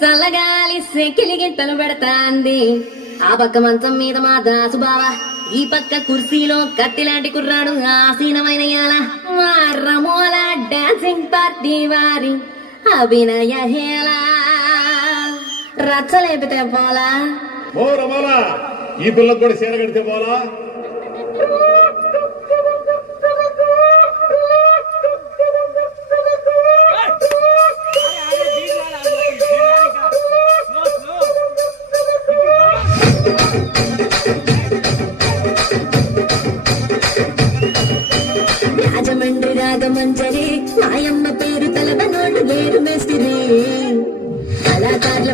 సల్లగాలి సెకిలి గింతలు పెడతాంది. ఆ పక్క మంచం మీద మా దాసు బావా, ఈ పక్క కుర్సీలో కత్తిలాంటి కుర్రాడు ఆసీనమైన మా రమోల డాన్సింగ్ పార్టీ వారి అభినయ హేళ రచ్చలేపితే పోలా. ఓ రమోలా, ఈ పిల్లకు కూడా చీర కడితే పోలా. రాజమండ్రి రాగమంజరి మాయమ్మ పేరు తలపనోళ్ళు వేరు మేస్తిరి కళాకారుల